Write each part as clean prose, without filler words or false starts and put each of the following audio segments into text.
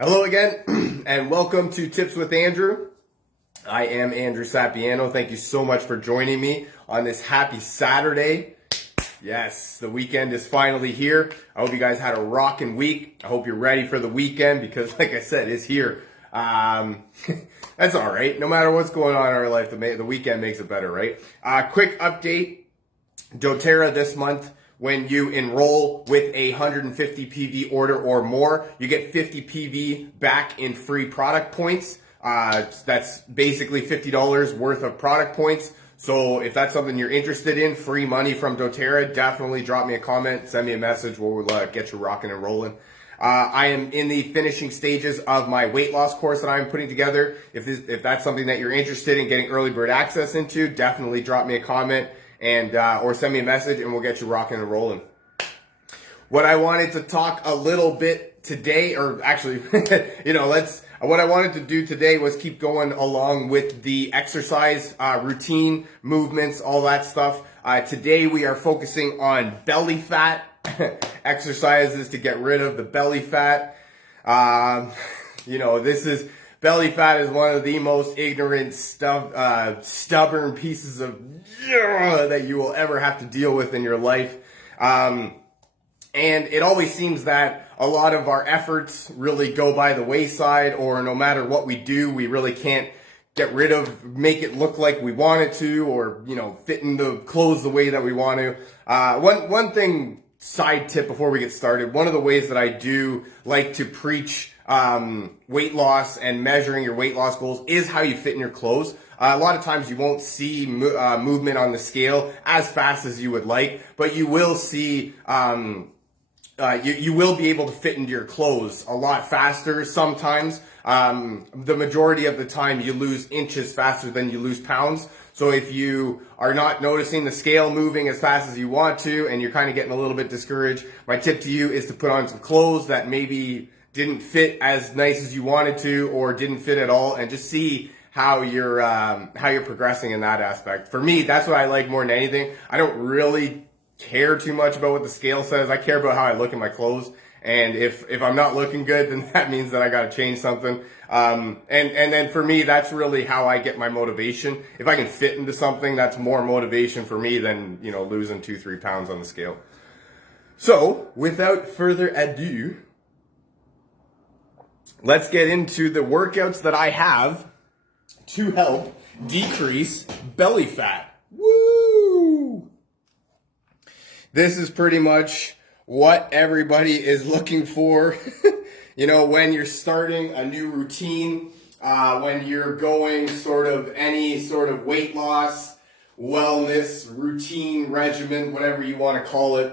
Hello again, and welcome to Tips with Andrew. I am Andrew Sapiano. Thank you so much for joining me on this happy Saturday. Yes, the weekend is finally here. I hope you guys had a rocking week. I hope you're ready for the weekend because, like I said, it's here. That's all right. No matter what's going on in our life, the weekend makes it better, right? Quick update. doTERRA this month. When you enroll with a 150 PV order or more, you get 50 PV back in free product points. That's basically $50 worth of product points. So if that's something you're interested in, free money from doTERRA, definitely drop me a comment, send me a message. We'll get you rocking and rolling. I am in the finishing stages of my weight loss course that I'm putting together. If that's something that you're interested in getting early bird access into, definitely drop me a comment and or send me a message and we'll get you rocking and rolling. What I wanted to talk a little bit today, or actually, what I wanted to do today was keep going along with the exercise routine, movements, all that stuff. Today we are focusing on belly fat, exercises to get rid of the belly fat. Belly fat is one of the most ignorant, stubborn pieces of that you will ever have to deal with in your life. And it always seems that a lot of our efforts really go by the wayside, or no matter what we do, we really can't make it look like we want it to, or, fit in the clothes the way that we want to. One thing, side tip before we get started, one of the ways that I do like to preach weight loss and measuring your weight loss goals is how you fit in your clothes. A lot of times you won't see movement on the scale as fast as you would like, but you will see, you will be able to fit into your clothes a lot faster sometimes. The majority of the time you lose inches faster than you lose pounds. So if you are not noticing the scale moving as fast as you want to, and you're kind of getting a little bit discouraged, my tip to you is to put on some clothes that maybe didn't fit as nice as you wanted to, or didn't fit at all, and just see how you're progressing in that aspect. For me, that's what I like more than anything. I don't really care too much about what the scale says. I care about how I look in my clothes. And if I'm not looking good, then that means that I got to change something. And then for me, that's really how I get my motivation. If I can fit into something, that's more motivation for me than, losing 2-3 pounds on the scale. So without further ado, let's get into the workouts that I have to help decrease belly fat. Woo! This is pretty much what everybody is looking for, when you're starting a new routine, when you're going any sort of weight loss, wellness, routine, regimen, whatever you want to call it.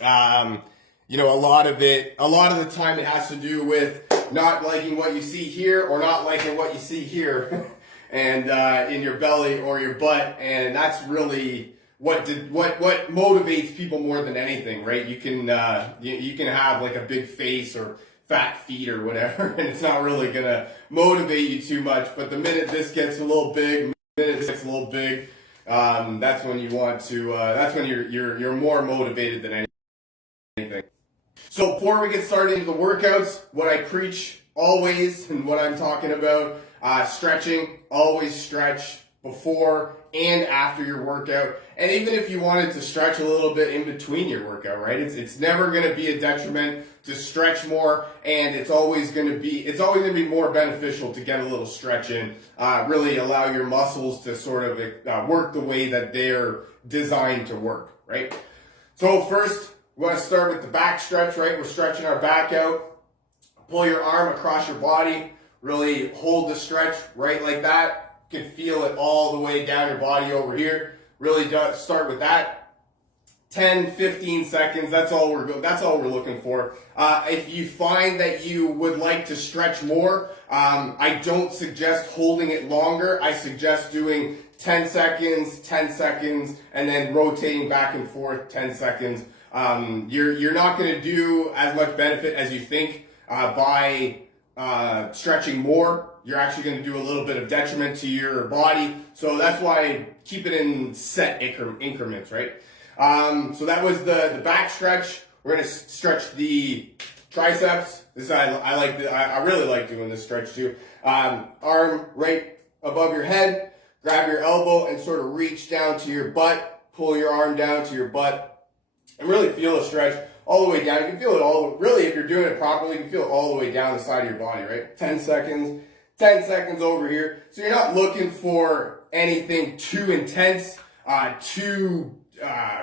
A lot of the time it has to do with not liking what you see here or not liking what you see here and in your belly or your butt. And that's really what motivates people more than anything, right? You can have like a big face or fat feet or whatever, and it's not really gonna motivate you too much. But the minute this gets a little big, that's when you want to. That's when you're more motivated than anything. So before we get started into the workouts, what I preach always and what I'm talking about, stretching. Always stretch before and after your workout, and even if you wanted to stretch a little bit in between your workout, right? It's never going to be a detriment to stretch more, and it's always going to be more beneficial to get a little stretch in. Really allow your muscles to sort of work the way that they're designed to work, right? So first, we want to start with the back stretch, right? We're stretching our back out. Pull your arm across your body. Really hold the stretch right like that. You can feel it all the way down your body over here. Really start with that. 10, 15 seconds. That's all we're looking for. If you find that you would like to stretch more, I don't suggest holding it longer. I suggest doing 10 seconds, and then rotating back and forth 10 seconds. You're not going to do as much benefit as you think by stretching more. You're actually going to do a little bit of detriment to your body. So that's why keep it in set increments, right? So that was the back stretch. We're going to stretch the triceps, I really like doing this stretch too. Arm right above your head, grab your elbow and sort of reach down to your butt, pull your arm down to your butt, and really feel a stretch all the way down. You can feel it all, really, if you're doing it properly, you can feel it all the way down the side of your body, right? 10 seconds over here. So you're not looking for anything too intense, too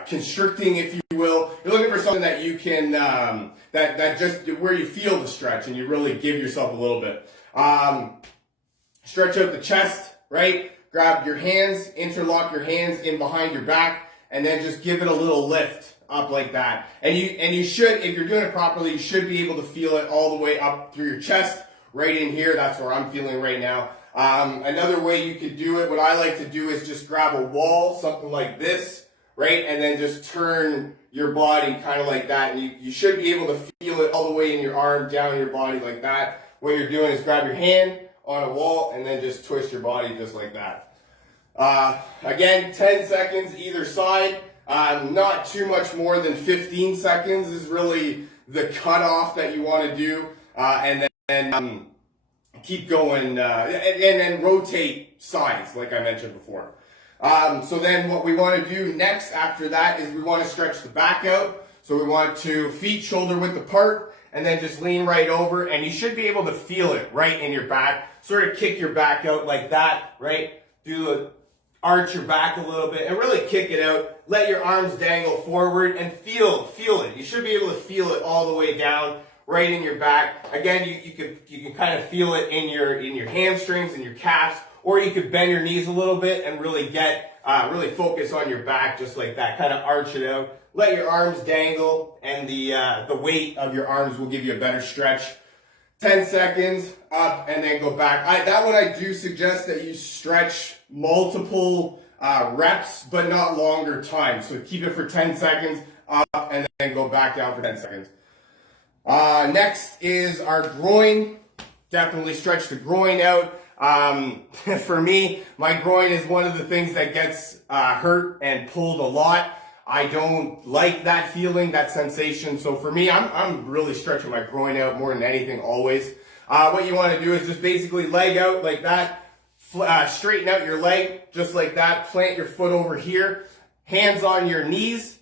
constricting, if you will. You're looking for something that you can, that just where you feel the stretch and you really give yourself a little bit. Stretch out the chest, right? Grab your hands, interlock your hands in behind your back, and then just give it a little lift up like that. And you should, if you're doing it properly, you should be able to feel it all the way up through your chest, right in here. That's where I'm feeling right now. Another way you could do it, what I like to do is just grab a wall, something like this, right? And then just turn your body kind of like that. And you should be able to feel it all the way in your arm, down your body like that. What you're doing is grab your hand on a wall and then just twist your body just like that. Again, 10 seconds either side. Not too much more than 15 seconds is really the cutoff that you want to do. And then keep going, and then rotate sides, like I mentioned before. So then what we want to do next after that is we want to stretch the back out. So we want to feet shoulder width apart, and then just lean right over, and you should be able to feel it right in your back. Sort of kick your back out like that, right? Arch your back a little bit and really kick it out. Let your arms dangle forward and feel it. You should be able to feel it all the way down, right in your back. Again, you can kind of feel it in your hamstrings and your calves, or you could bend your knees a little bit and really really focus on your back just like that. Kind of arch it out. Let your arms dangle, and the weight of your arms will give you a better stretch. 10 seconds up and then go back. That one I do suggest that you stretch multiple reps, but not longer time. So keep it for 10 seconds up and then go back down for 10 seconds. Next is our groin. Definitely stretch the groin out. For me, my groin is one of the things that gets hurt and pulled a lot. I don't like that feeling, that sensation. So for me, I'm really stretching my groin out more than anything always. What you want to do is just basically leg out like that. Straighten out your leg just like that. Plant your foot over here. Hands on your knees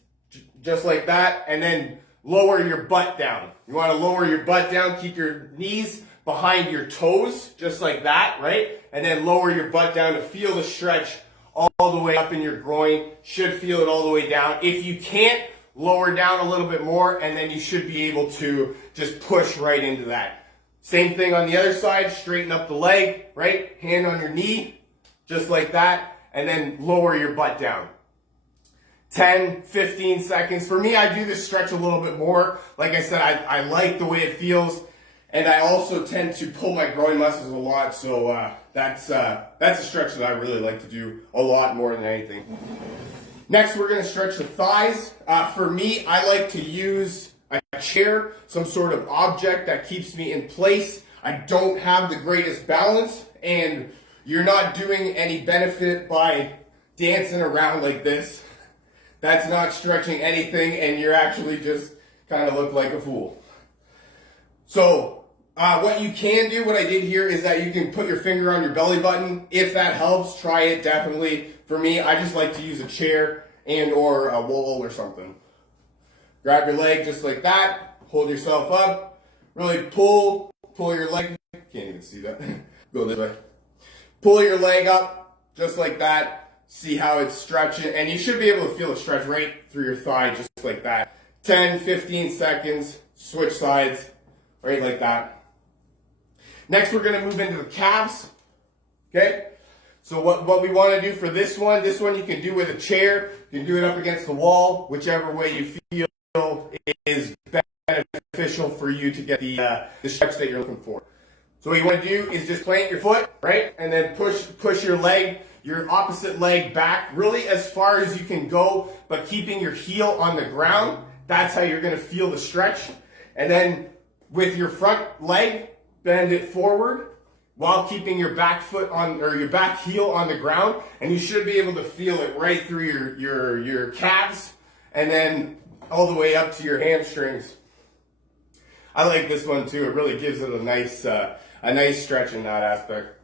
just like that. And then lower your butt down. You want to lower your butt down. Keep your knees behind your toes just like that, right? And then lower your butt down to feel the stretch all the way up in your groin. Should feel it all the way down. If you can't, lower down a little bit more, and then you should be able to just push right into that. Same thing on the other side. Straighten up the leg, right? Hand on your knee, just like that, and then lower your butt down. 10, 15 seconds. For me, I do this stretch a little bit more. Like I said, I like the way it feels, and I also tend to pull my groin muscles a lot, so that's a stretch that I really like to do a lot more than anything. Next, we're going to stretch the thighs. For me, I like to use a chair, some sort of object that keeps me in place. I don't have the greatest balance, and you're not doing any benefit by dancing around like this. That's not stretching anything, and you're actually just kind of look like a fool. So what you can do, what I did here, is that you can put your finger on your belly button. If that helps, try it, definitely. For me, I just like to use a chair and or a wall or something. Grab your leg just like that. Hold yourself up. Really pull your leg. Can't even see that. Go this way. Pull your leg up just like that. See how it's stretching. And you should be able to feel it stretch right through your thigh just like that. 10, 15 seconds. Switch sides. Right like that. Next, we're going to move into the calves. Okay? So what we want to do for this one you can do with a chair. You can do it up against the wall, whichever way you feel is beneficial for you to get the stretch that you're looking for. So what you want to do is just plant your foot, right? And then push your leg, your opposite leg back really as far as you can go, but keeping your heel on the ground. That's how you're going to feel the stretch. And then with your front leg, bend it forward while keeping your back foot on, or your back heel on the ground, and you should be able to feel it right through your calves and then all the way up to your hamstrings. I like this one too. It really gives it a nice stretch in that aspect.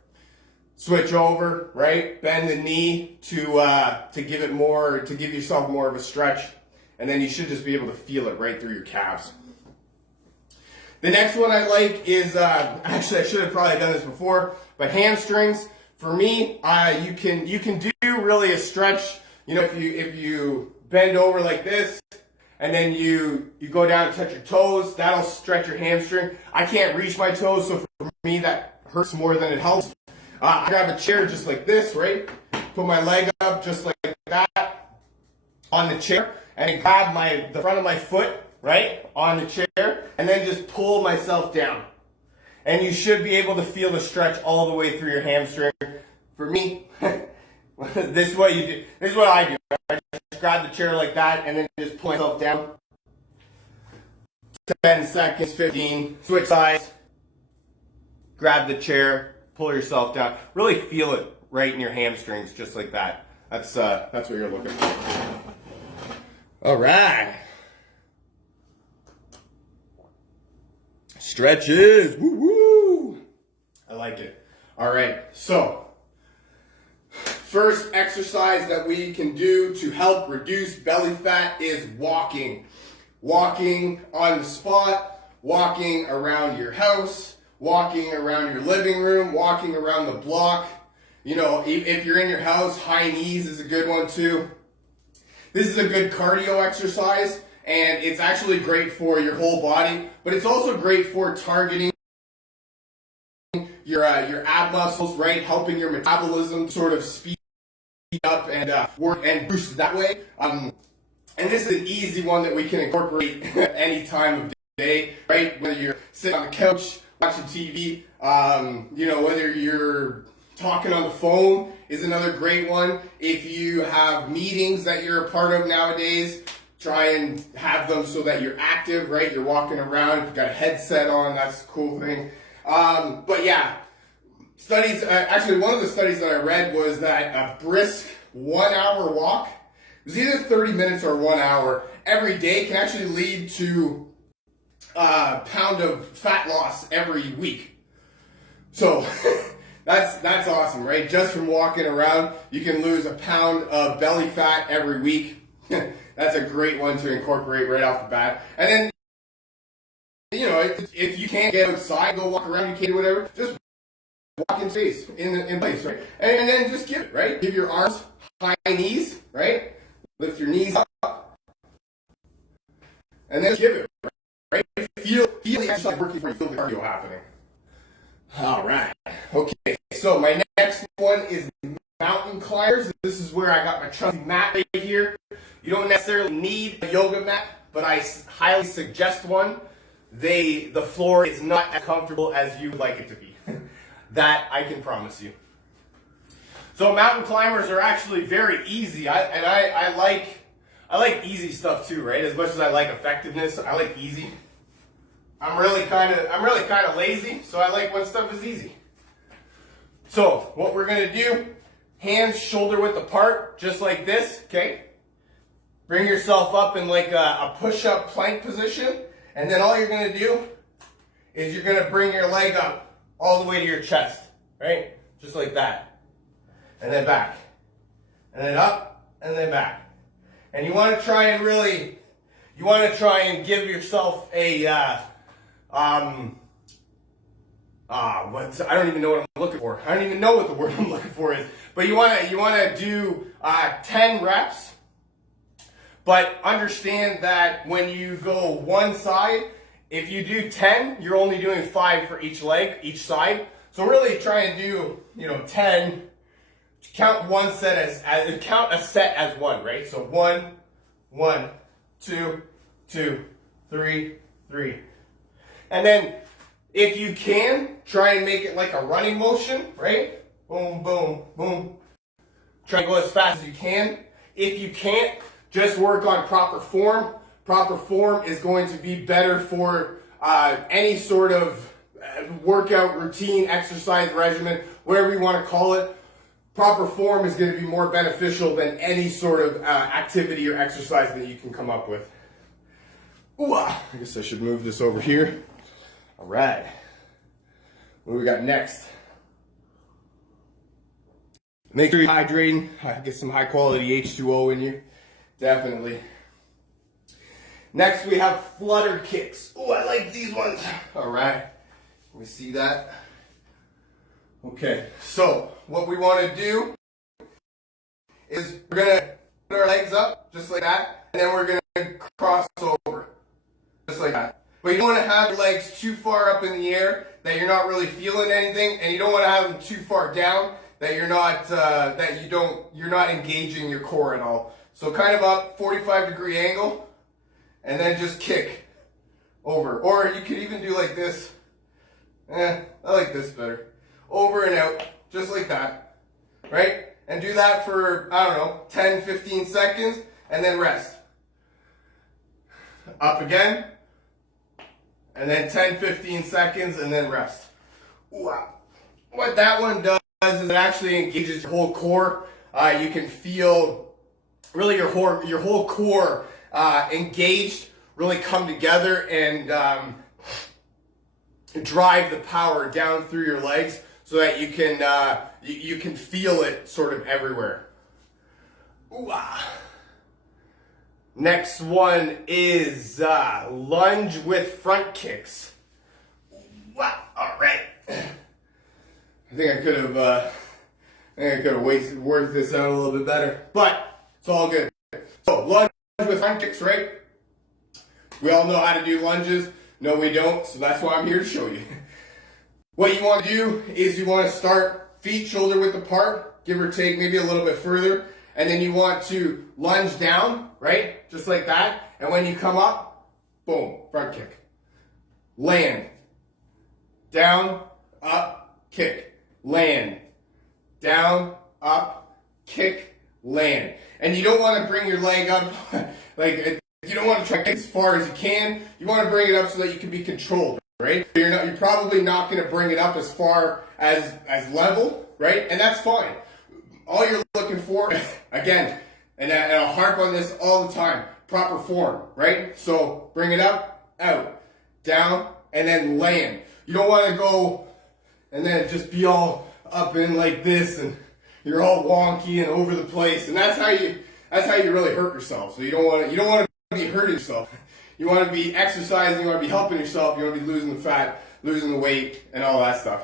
Switch over, right? Bend the knee to give it more, to give yourself more of a stretch, and then you should just be able to feel it right through your calves. The next one I like is actually I should have probably done this before, but hamstrings. For me, you can do really a stretch. You know, if you bend over like this, and then you go down and touch your toes, that'll stretch your hamstring. I can't reach my toes, so for me that hurts more than it helps. I grab a chair just like this, right? Put my leg up just like that on the chair, and grab the front of my foot, right, on the chair, and then just pull myself down. And you should be able to feel the stretch all the way through your hamstring. For me, this is what you do. This is what I do. I just grab the chair like that, and then just pull myself down. 10 seconds, 15, switch sides, grab the chair, pull yourself down. Really feel it right in your hamstrings, just like that. That's what you're looking for. All right. Stretches. Woo woo. I like it. All right. So, first exercise that we can do to help reduce belly fat is walking. Walking on the spot, walking around your house, walking around your living room, walking around the block. You know, if you're in your house, high knees is a good one too. This is a good cardio exercise, and it's actually great for your whole body, but it's also great for targeting your ab muscles, right? Helping your metabolism sort of speed up and work and boost that way. And this is an easy one that we can incorporate any time of day, right? Whether you're sitting on the couch, watching TV, you know, whether you're talking on the phone is another great one. If you have meetings that you're a part of nowadays, try and have them so that you're active, right? You're walking around, if you've got a headset on, that's a cool thing. But yeah, studies, actually one of the studies that I read was that a brisk 1 hour walk, it was either 30 minutes or 1 hour every day, can actually lead to a pound of fat loss every week. So that's awesome, right? Just from walking around, you can lose a pound of belly fat every week. That's a great one to incorporate right off the bat. And then, you know, if you can't get outside, go walk around, you can't do whatever, just walk in space, in place, right? And then just give it, right? Give your arms high knees, right? Lift your knees up. And then just give it, right? Feel the exercise working for you, feel the cardio happening. All right. Okay, so my next one is mountain climbers. This is where I got my trusty mat right here. You don't necessarily need a yoga mat, but I highly suggest one. The floor is not as comfortable as you would like it to be. That I can promise you. So mountain climbers are actually very easy. I like easy stuff too, right? As much as I like effectiveness, I like easy. I'm really kind of lazy, so I like when stuff is easy. So what we're gonna do, hands shoulder width apart, just like this, okay? Bring yourself up in like a push-up plank position, and then all you're gonna do is you're gonna bring your leg up all the way to your chest, right? Just like that. And then back. And then up, and then back. And you wanna try and give yourself a, I don't even know what I'm looking for. I don't even know what the word I'm looking for is. But you wanna do 10 reps. But understand that when you go one side, if you do 10, you're only doing 5 for each leg, each side. So really try and do, 10. Count one set count a set as one, right? So 1, 2, 2, 3, 3. And then if you can, try and make it like a running motion, right? Boom, boom, boom. Try and go as fast as you can. If you can't, just work on proper form. Proper form is going to be better for any sort of workout routine, exercise regimen, whatever you want to call it. Proper form is going to be more beneficial than any sort of activity or exercise that you can come up with. Ooh, I guess I should move this over here All right. What do we got next? Make sure you're hydrating. Get some high quality H2O in you. Definitely. Next we have flutter kicks. Oh, I like these ones. All right. We see that. Okay. So what we want to do is we're going to put our legs up just like that. And then we're going to cross over. Just like that. But you don't want to have your legs too far up in the air that you're not really feeling anything, and you don't want to have them too far down that you're not you're not engaging your core at all. So kind of up, 45-degree angle, and then just kick over. Or you could even do like this. I like this better. Over and out, just like that, right? And do that for, I don't know, 10, 15 seconds, and then rest. Up again. And then 10, 15 seconds, and then rest. Wow. What that one does is it actually engages your whole core. You can feel really your whole core engaged, really come together and drive the power down through your legs so that you can feel it sort of everywhere. Wow. Next one is lunge with front kicks. Wow! All right. I think I could have worked this out a little bit better, but it's all good. So lunge with front kicks, right? We all know how to do lunges. No, we don't. So that's why I'm here to show you. What you want to do is you want to start feet shoulder width apart, give or take maybe a little bit further. And then you want to lunge down, right? Just like that. And when you come up, boom, front kick. Land. Down, up, kick. Land. Down, up, kick, land. And you don't want to bring your leg up, like, you don't want to try as far as you can. You want to bring it up so that you can be controlled, right? You're probably not going to bring it up as far as level, right? And that's fine. All you're looking for, again, and I'll harp on this all the time, proper form, right? So bring it up, out, down, and then land. You don't want to go and then just be all up in like this and you're all wonky and over the place, and that's how you really hurt yourself. So you don't want to be hurting yourself. You want to be exercising, you want to be helping yourself, you want to be losing the fat, losing the weight, and all that stuff.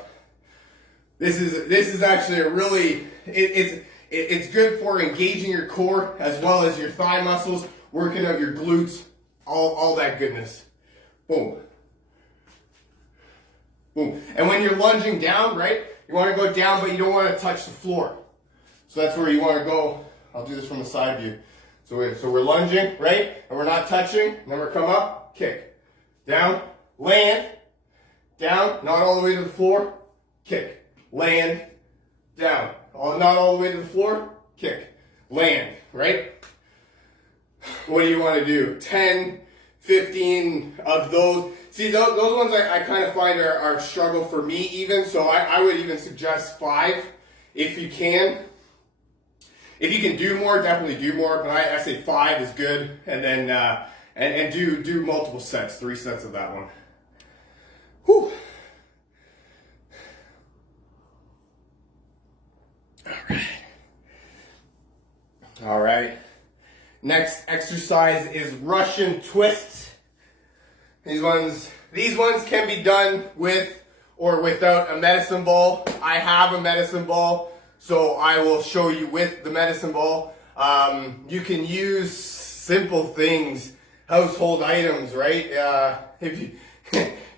This is actually a really, it's good for engaging your core as well as your thigh muscles, working out your glutes, all that goodness. Boom. Boom. And when you're lunging down, right, you want to go down, but you don't want to touch the floor. So that's where you want to go. I'll do this from the side view. So we're lunging, right, and we're not touching, and then we're come up, kick. Down, land, down, not all the way to the floor, kick. Land, down. Not all the way to the floor, kick. Land, right? What do you want to do? 10, 15 of those. See, those ones I kind of find are a struggle for me even, so I would even suggest 5 if you can. If you can do more, definitely do more, but I say 5 is good, and then and do multiple sets, 3 sets of that one. Whew. All right. Next exercise is Russian twists. These ones can be done with or without a medicine ball. I have a medicine ball, so I will show you with the medicine ball. You can use simple things, household items, right? If you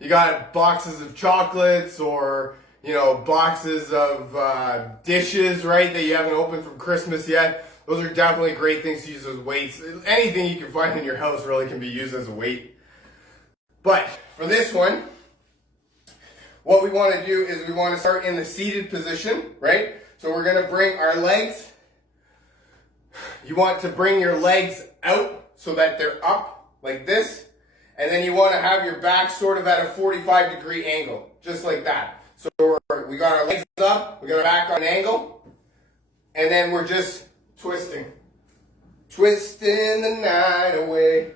got boxes of chocolates or boxes of dishes, right, that you haven't opened from Christmas yet. Those are definitely great things to use as weights. Anything you can find in your house really can be used as a weight. But for this one, what we want to do is we want to start in the seated position, right? So we're going to bring our legs. You want to bring your legs out so that they're up like this. And then you want to have your back sort of at a 45-degree angle, just like that. So we got our legs up, we got our back on an angle, and then we're just twisting. Twisting the night away.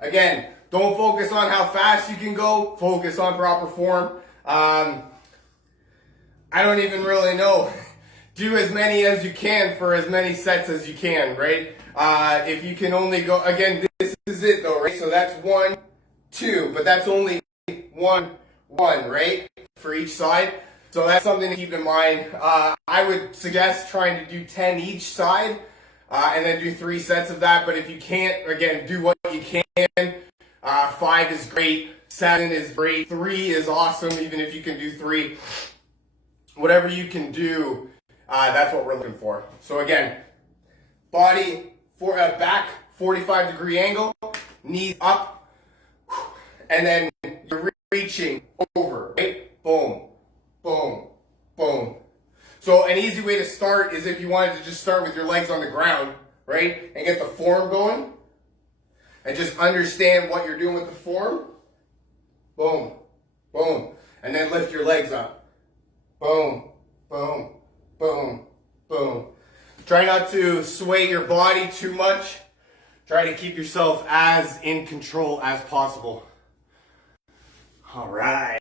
Again, Don't focus on how fast you can go. Focus on proper form. I don't even really know. Do as many as you can for as many sets as you can, right? If you can only go, again, this is it though, right? So that's 1, 2, but that's only 1, 1, right? For each side. So that's something to keep in mind. I would suggest trying to do 10 each side, and then do 3 sets of that. But if you can't, again, do what you can. 5 is great. 7 is great. 3 is awesome, even if you can do 3. Whatever you can do, that's what we're looking for. So again, body for back 45-degree angle, knees up, and then you're reaching over, right? Boom, boom, boom. So an easy way to start is if you wanted to just start with your legs on the ground, right? And get the form going. And just understand what you're doing with the form. Boom, boom. And then lift your legs up. Boom, boom, boom, boom. Try not to sway your body too much. Try to keep yourself as in control as possible. All right.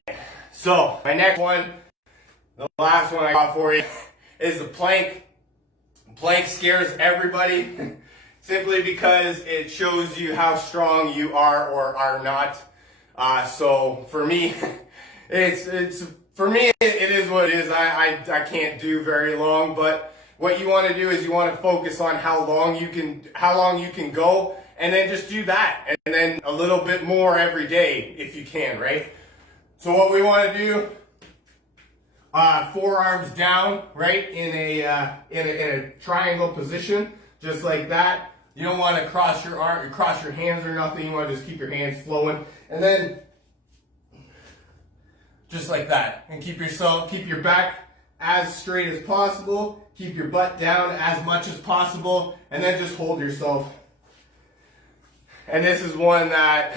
So my next one, the last one I got for you, is the plank. Plank scares everybody simply because it shows you how strong you are or are not. So for me, for me it is what it is. I can't do very long, but what you want to do is you want to focus on how long you can go, and then just do that, and then a little bit more every day if you can, right? So what we want to do, forearms down, right, in a triangle position, just like that. You don't want to cross your hands or nothing. You want to just keep your hands flowing, and then just like that, and keep your back as straight as possible. Keep your butt down as much as possible, and then just hold yourself. And this is one that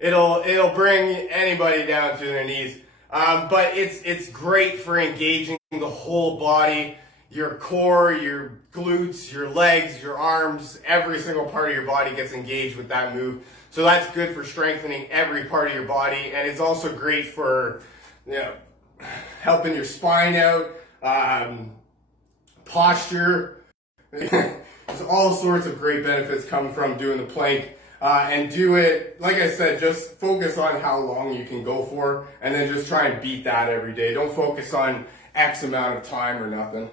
it'll bring anybody down to their knees. But it's great for engaging the whole body, your core, your glutes, your legs, your arms, every single part of your body gets engaged with that move. So that's good for strengthening every part of your body, and it's also great for, helping your spine out, posture. There's all sorts of great benefits come from doing the plank. And do it, like I said, just focus on how long you can go for, and then just try and beat that every day. Don't focus on X amount of time or nothing.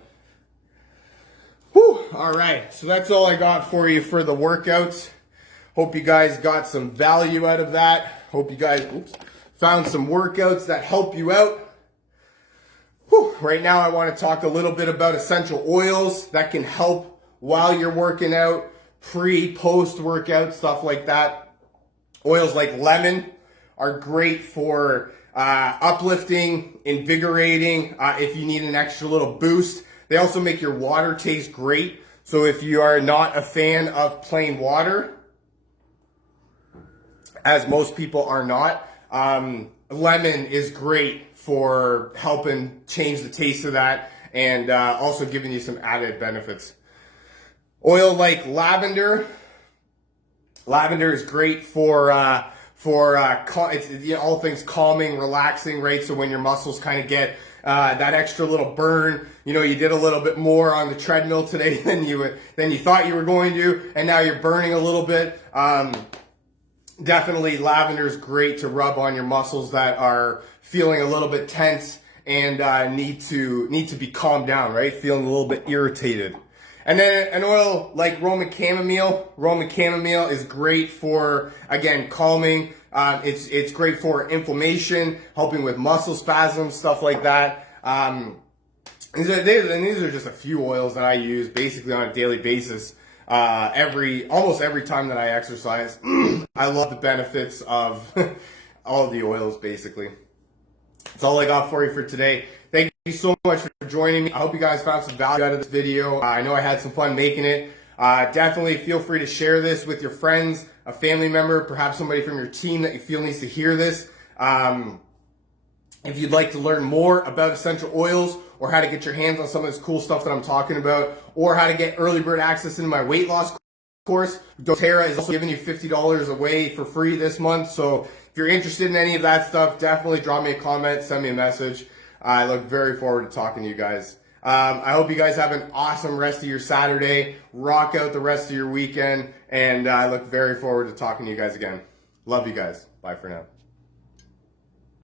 Whew, all right, so that's all I got for you for the workouts. Hope you guys got some value out of that. Hope you guys found some workouts that help you out. Whew, right now I want to talk a little bit about essential oils that can help while you're working out. Pre, post workout, stuff like that. Oils like lemon are great for uplifting, invigorating, if you need an extra little boost. They also make your water taste great. So if you are not a fan of plain water, as most people are not, lemon is great for helping change the taste of that, and also giving you some added benefits. Oil like lavender. Lavender is great for it's all things calming, relaxing, right? So when your muscles kind of get that extra little burn, you did a little bit more on the treadmill today than you thought you were going to, and now you're burning a little bit. Definitely, lavender is great to rub on your muscles that are feeling a little bit tense and need to be calmed down, right? Feeling a little bit irritated. And then an oil like Roman chamomile. Roman chamomile is great for, again, calming. It's great for inflammation, helping with muscle spasms, stuff like that. These are just a few oils that I use basically on a daily basis. Almost every time that I exercise. I love the benefits of all of the oils, basically. That's all I got for you for today. Thank you so much for joining me. I hope you guys found some value out of this video. I know I had some fun making it. Definitely feel free to share this with your friends, a family member, perhaps somebody from your team that you feel needs to hear this. If you'd like to learn more about essential oils, or how to get your hands on some of this cool stuff that I'm talking about, or how to get early bird access into my weight loss course, doTERRA is also giving you $50 away for free this month. So if you're interested in any of that stuff, definitely drop me a comment, send me a message. I look very forward to talking to you guys. I hope you guys have an awesome rest of your Saturday. Rock out the rest of your weekend. And I look very forward to talking to you guys again. Love you guys. Bye for now.